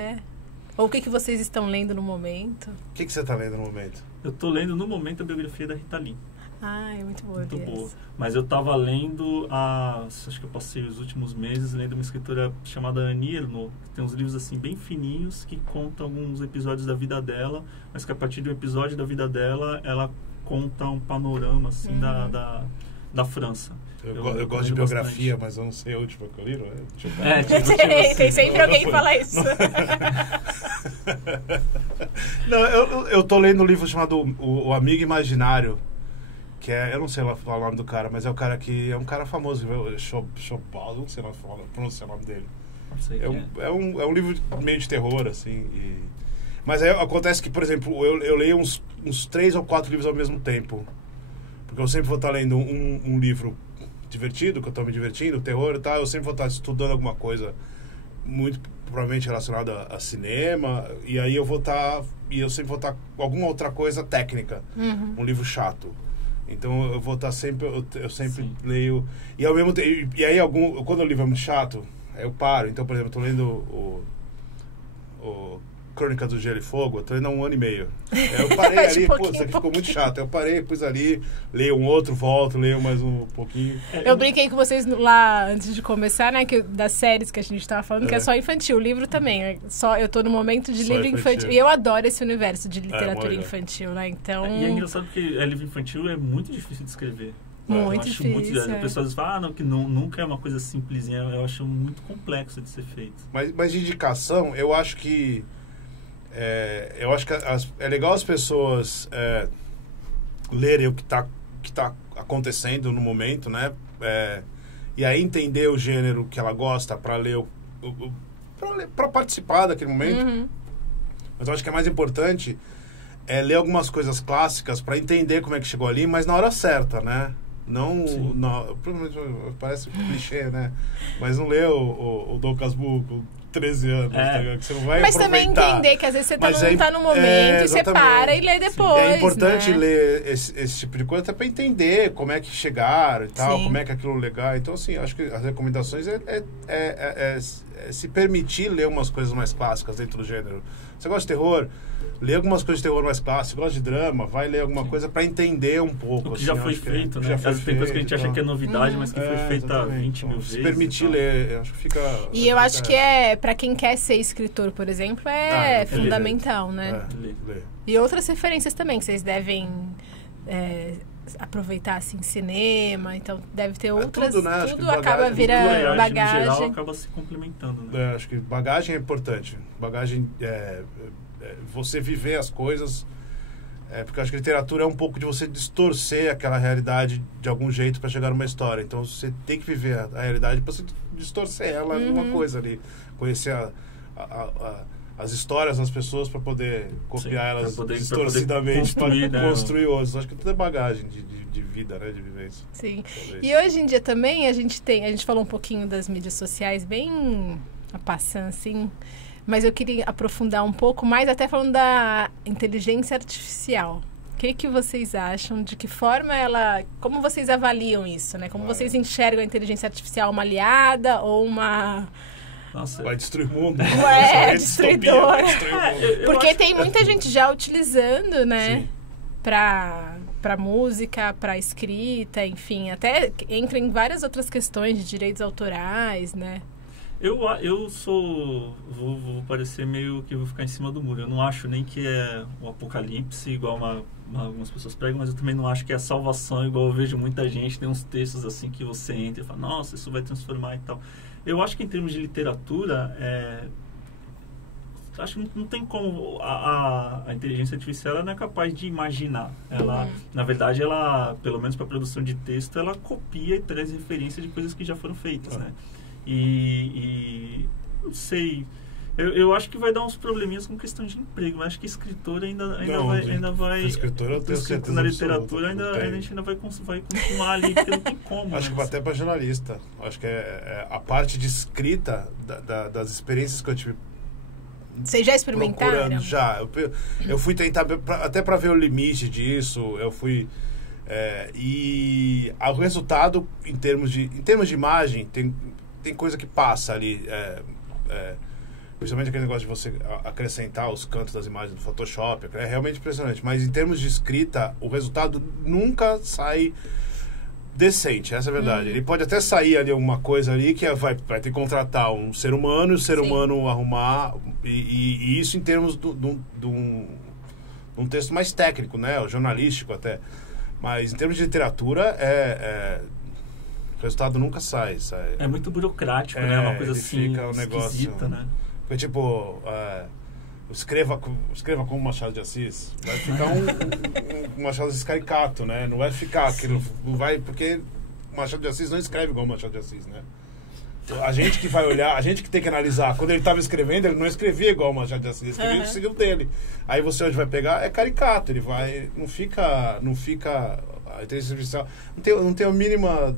Ou o que vocês estão lendo no momento? O que você está lendo no momento? Eu tô lendo no momento a biografia da Rita Lee. É muito boa. Muito boa. Mas eu tava lendo, acho que eu passei os últimos meses lendo uma escritora chamada Annie Ernaux, que tem uns livros assim bem fininhos que contam alguns episódios da vida dela, mas que a partir de um episódio da vida dela, ela conta um panorama assim da França. Eu gosto de biografia, mas eu não sei a última que eu li, não é? Tem sempre alguém que fala isso. Não, eu tô lendo um livro chamado O Amigo Imaginário, que eu não sei lá falar o nome do cara, mas é o cara que é um cara famoso, Chopal, não sei lá pronunciar o nome dele. É um livro meio de terror, assim. Mas aí acontece que, por exemplo, eu leio uns 3 ou 4 livros ao mesmo tempo. Porque eu sempre vou estar lendo um livro divertido, que eu estou me divertindo, terror e tal, eu sempre vou estar estudando alguma coisa muito provavelmente relacionada a cinema, e aí eu sempre vou estar com alguma outra coisa técnica, um livro chato. Então eu vou estar sempre, eu sempre leio, e ao mesmo tempo, e aí quando o livro é muito chato, eu paro. Então, por exemplo, eu estou lendo o Crônica do Gelo e Fogo, eu tô lendo há 1 ano e meio. Eu parei ali, pô, isso aqui ficou muito chato. Eu parei, pus ali, leio um outro, volto, leio mais um pouquinho. Eu brinquei com vocês lá antes de começar, né, das séries que a gente tava falando, que é só infantil. O livro também, eu tô no momento de livro infantil. E eu adoro esse universo de literatura infantil, né, então... E é engraçado porque livro infantil é muito difícil de escrever. Muito difícil. As pessoas falam que nunca é uma coisa simplesinha. Eu acho muito complexo de ser feito. Mas de indicação, eu acho que é legal as pessoas lerem o que tá acontecendo no momento, né? E aí entender o gênero que ela gosta para ler, para participar daquele momento. Mas eu acho que é mais importante ler algumas coisas clássicas para entender como é que chegou ali, mas na hora certa, né? Não, parece clichê, né? Mas não lê o Dom Casmurro com 13 anos, tá, que você não vai mas aproveitar. Também entender que às vezes você não tá no momento e você para e lê depois. É importante ler esse tipo de coisa até para entender como é que chegaram e tal, como é que aquilo é legal. Então, assim, acho que as recomendações é se permitir ler umas coisas mais clássicas dentro do gênero. Você gosta de terror? Lê algumas coisas de terror mais clássicas. Gosta de drama? Vai ler alguma coisa para entender um pouco. O que já foi feito, né? Tem coisas que a gente acha que é novidade, mas que foi feita 20 mil vezes. Se permitir ler, acho que fica... E eu acho que para quem quer ser escritor, por exemplo, é fundamental, né? Ler. E outras referências também, que vocês devem aproveitar, assim, cinema, então deve ter outras... Tudo, né? Tudo acaba virando bagagem. No geral, acaba se complementando, né? Acho que bagagem é importante. Bagagem você viver as coisas, porque eu acho que a literatura é um pouco de você distorcer aquela realidade de algum jeito para chegar numa história. Então você tem que viver a realidade para você distorcer ela em uma coisa ali, conhecer as histórias das pessoas para poder copiar elas distorcidamente para construir outras. Acho que tudo é bagagem de vida, né, de vivência. Sim. E hoje em dia também a gente falou um pouquinho das mídias sociais, bem a passando assim. Mas eu queria aprofundar um pouco mais, até falando da inteligência artificial. O que vocês acham? De que forma como vocês avaliam isso, né? Como vocês enxergam a inteligência artificial uma aliada ou uma Nossa, vai destruir o mundo. Destruidor. Vai destruir o mundo. Porque tem muita gente já utilizando, né? Sim. Pra música, pra escrita, enfim. Até entra em várias outras questões de direitos autorais, né? Eu sou... Vou parecer meio que vou ficar em cima do muro. Eu não acho nem que é um apocalipse, igual algumas pessoas pregam, mas eu também não acho que é a salvação, igual eu vejo muita gente. Tem uns textos assim que você entra e fala, nossa, isso vai transformar e tal. Eu acho que em termos de literatura, acho que não tem como... A inteligência artificial ela não é capaz de imaginar. Ela, na verdade, ela, pelo menos para produção de texto, ela copia e traz referência de coisas que já foram feitas, né? E não sei, eu acho que vai dar uns probleminhas com questão de emprego, mas acho que escritor ainda vai escritor eu tenho certeza na literatura absoluta, a gente ainda vai continuar ali, porque não tem como. Acho que até para jornalista, acho que é a parte de escrita das experiências que eu tive. Vocês já experimentaram? Já, eu fui tentar até para ver o limite disso, eu fui e o resultado em termos de imagem tem coisa que passa ali, principalmente aquele negócio de você acrescentar os cantos das imagens do Photoshop, é realmente impressionante. Mas em termos de escrita, o resultado nunca sai decente, essa é a verdade. Ele pode até sair ali alguma coisa ali que vai ter que contratar um ser humano e o ser humano arrumar, e isso em termos de um texto mais técnico, né, jornalístico até. Mas em termos de literatura, o resultado nunca sai. É muito burocrático, né? Uma coisa assim, fica um negócio, esquisita, né? Porque, tipo, escreva como Machado de Assis. Vai ficar um Machado de Assis caricato, né? Não vai ficar aquilo... Não vai, porque Machado de Assis não escreve igual Machado de Assis, né? A gente que vai olhar, a gente que tem que analisar. Quando ele estava escrevendo, ele não escrevia igual o Machado de Assis, ele escrevia o estilo dele. Aí você hoje vai pegar, é caricato, ele vai... Não fica... A inteligência artificial... Não tem a mínima...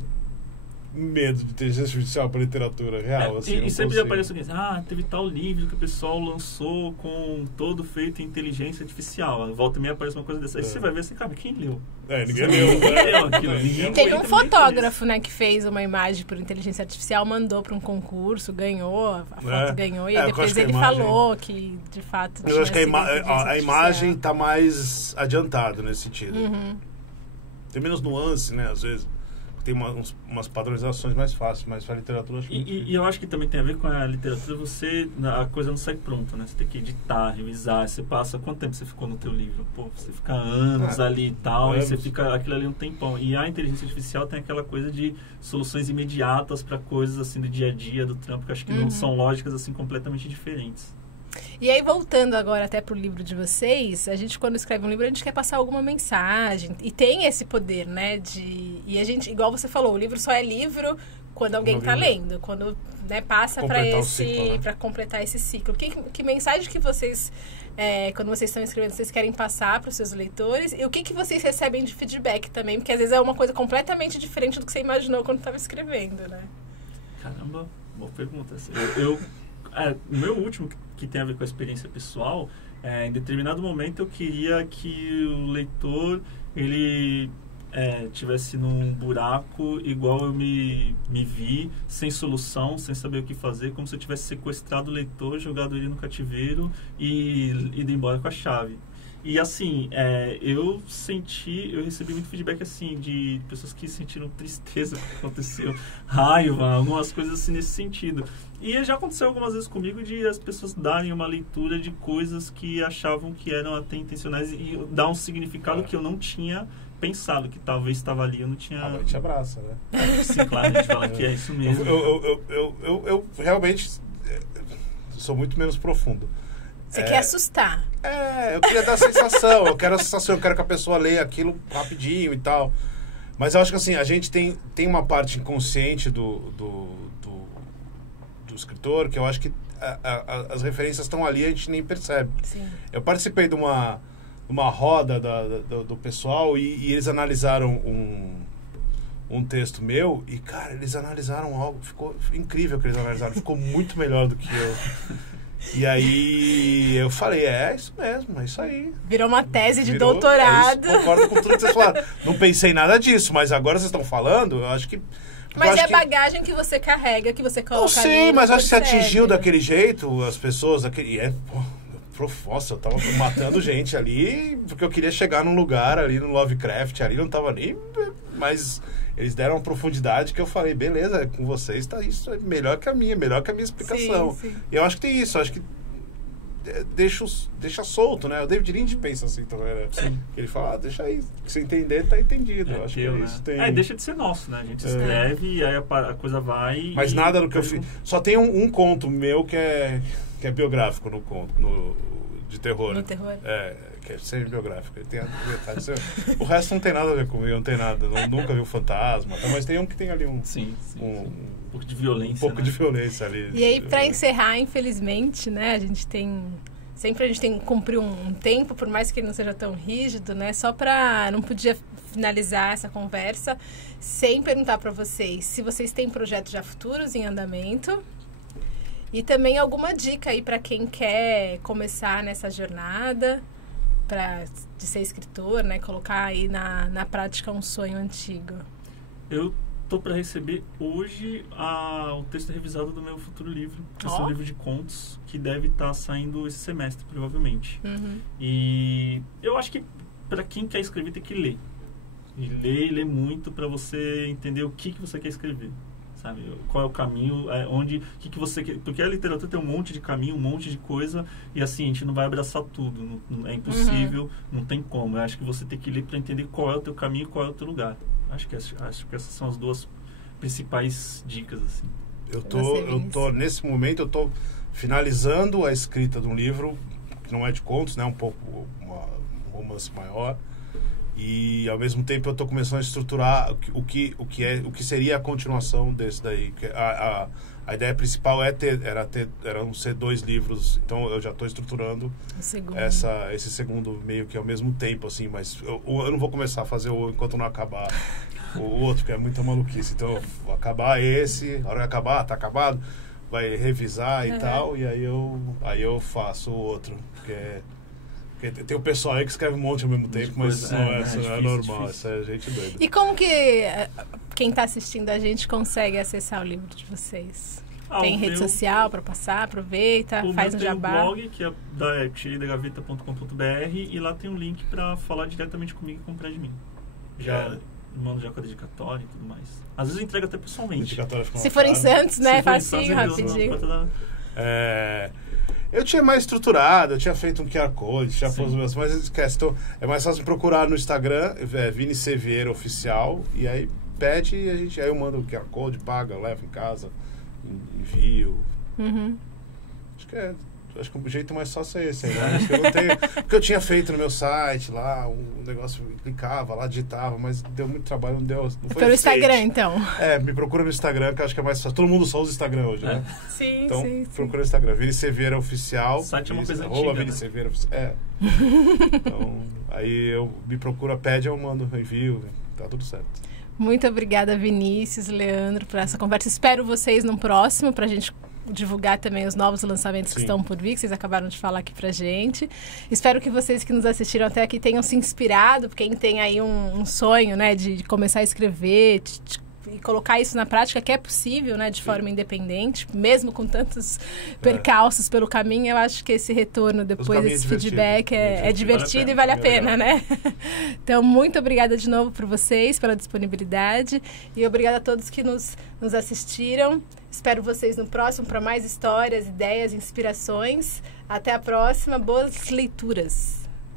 medo de inteligência artificial para literatura real. Assim, e sempre aparece assim, teve tal livro que o pessoal lançou com todo feito em inteligência artificial. Volta e meia aparece uma coisa dessa. Aí você vai ver assim, cara, quem leu? Ninguém leu. Tem um fotógrafo, né, que fez uma imagem por inteligência artificial, mandou para um concurso, ganhou, a foto ganhou, e depois ele falou que, de fato... Eu acho que a imagem está mais adiantada nesse sentido. Tem menos nuance, né, às vezes. Tem umas padronizações mais fáceis, mas para a literatura acho que... E eu acho que também tem a ver com a literatura, a coisa não sai pronta, né? Você tem que editar, revisar, você passa... Quanto tempo você ficou no teu livro? Pô, você fica anos ali e tal, e você fica aquilo ali um tempão. E a inteligência artificial tem aquela coisa de soluções imediatas para coisas assim do dia a dia, do trampo, que acho que não são lógicas assim completamente diferentes. E aí, voltando agora até pro livro de vocês, a gente, quando escreve um livro, a gente quer passar alguma mensagem. E tem esse poder, né? E a gente, igual você falou, o livro só é livro quando alguém está lendo. Quando, né, passa para completar esse ciclo. Que mensagem que vocês, quando vocês estão escrevendo, vocês querem passar para os seus leitores? E o que vocês recebem de feedback também? Porque às vezes é uma coisa completamente diferente do que você imaginou quando estava escrevendo, né? Caramba, boa pergunta. O meu último, que tem a ver com a experiência pessoal, em determinado momento eu queria que o leitor ele tivesse num buraco igual eu me vi, sem solução, sem saber o que fazer, como se eu tivesse sequestrado o leitor, jogado ele no cativeiro e ido embora com a chave. E assim, eu recebi muito feedback assim, de pessoas que sentiram tristeza com o que aconteceu, raiva, algumas coisas assim nesse sentido. E já aconteceu algumas vezes comigo de as pessoas darem uma leitura de coisas que achavam que eram até intencionais e dar um significado que eu não tinha pensado, que talvez estava ali, eu não tinha... A noite abraça, né? Sim, claro, a gente fala que é isso mesmo. Eu realmente sou muito menos profundo. Você quer assustar. Eu queria dar a sensação, eu quero que a pessoa leia aquilo rapidinho e tal. Mas eu acho que assim, a gente tem uma parte inconsciente do escritor, que eu acho que as referências estão ali e a gente nem percebe. Sim. Eu participei de uma roda do pessoal e eles analisaram um texto meu e, cara, eles analisaram algo, ficou incrível o que eles analisaram, ficou muito melhor do que eu. E aí eu falei, isso mesmo, é isso aí. Virou uma tese de doutorado. Concordo com tudo que vocês falaram. Não pensei nada disso, mas agora vocês estão falando, eu acho que Mas é a bagagem que você carrega, que você coloca. Eu sei, mas acho que você atingiu daquele jeito as pessoas, nossa, eu tava matando gente ali, porque eu queria chegar num lugar ali no Lovecraft, ali não tava nem... Mas eles deram uma profundidade que eu falei, beleza, com vocês tá isso é melhor que a minha explicação. Sim, sim. E eu acho que tem isso, acho que deixa solto, né? O David Lynch pensa assim também, né? Sim. Ele fala, deixa aí, se entender, tá entendido. Eu acho que isso tem... deixa de ser nosso, né? A gente escreve e aí a coisa vai... Mas nada do que eu fiz... Só tem um conto meu que é biográfico no conto, de terror. No terror? Que é semi-biográfico. Tem o resto não tem nada a ver comigo, não tem nada. Nunca vi o fantasma, mas tem um que tem ali um pouco de violência. Um pouco de violência ali. E aí, para encerrar, infelizmente, né, a gente tem que cumprir um tempo, por mais que ele não seja tão rígido, né? Não podia finalizar essa conversa sem perguntar para vocês se vocês têm projetos já futuros em andamento. E também alguma dica aí para quem quer começar nessa jornada de ser escritor, né? Colocar aí na prática um sonho antigo. Eu tô para receber hoje o texto revisado do meu futuro livro. Esse é um livro de contos que deve estar saindo esse semestre, provavelmente. Uhum. E eu acho que para quem quer escrever tem que ler. E ler muito para você entender o que você quer escrever. Sabe? Qual é o caminho, o que você quer... Porque a literatura tem um monte de caminho, um monte de coisa, e assim, a gente não vai abraçar tudo, é impossível, não tem como. Eu acho que você tem que ler para entender qual é o teu caminho e qual é o teu lugar. Acho que essas são as duas principais dicas, assim. Nesse momento, eu tô finalizando a escrita de um livro, que não é de contos, né? Um um romance maior. E ao mesmo tempo eu estou começando a estruturar o que seria a continuação desse daí. A ideia principal eram ser 2 livros, então eu já estou estruturando esse segundo meio que ao mesmo tempo, assim, mas eu não vou começar a fazer enquanto não acabar o outro, que é muita maluquice. Então eu vou acabar esse, a hora que acabar, tá acabado, vai revisar e tal, e aí eu faço o outro, tem o pessoal aí que escreve um monte ao mesmo tempo, mas não é normal, isso é gente doida. E como que quem está assistindo a gente consegue acessar o livro de vocês? Tem rede social para passar? Aproveita, faz um jabá. Tem um blog que é tireidagaveta.com.br e lá tem um link para falar diretamente comigo e comprar de mim. Mando já com a dedicatória e tudo mais. Às vezes eu entrego até pessoalmente. Se for em Santos, né? Facinho, rapidinho. Eu tinha mais estruturado, eu tinha feito um QR Code, mas esquece. Então, é mais fácil procurar no Instagram, Vini C. Vieira Oficial, e aí pede e aí eu mando o QR Code, paga, levo em casa, envio. Uhum. Acho que o jeito mais fácil é esse, né? Acho que eu não tenho, porque eu tinha feito no meu site lá, um negócio, clicava lá, digitava, mas deu muito trabalho, não foi pelo Instagram, então. Me procura no Instagram, que eu acho que é mais fácil. Todo mundo só usa o Instagram hoje, né? Sim, então, sim. Procura no Instagram, Vini C. Vieira Oficial. O site é uma coisa antiga, Vini C. Vieira Oficial. Então, aí me procura, pede, eu mando, envio, tá tudo certo. Muito obrigada, Vinícius, Leandro, por essa conversa. Espero vocês no próximo, pra gente divulgar também os novos lançamentos que estão por vir, que vocês acabaram de falar aqui pra gente. Espero que vocês que nos assistiram até aqui tenham se inspirado, quem tem aí um sonho, né, de começar a escrever, e colocar isso na prática, que é possível, né, de forma independente, mesmo com tantos percalços pelo caminho. Eu acho que esse retorno depois, esse feedback é divertido e vale a pena, né? Então, muito obrigada de novo por vocês, pela disponibilidade, e obrigada a todos que nos assistiram. Espero vocês no próximo para mais histórias, ideias, inspirações. Até a próxima. Boas leituras!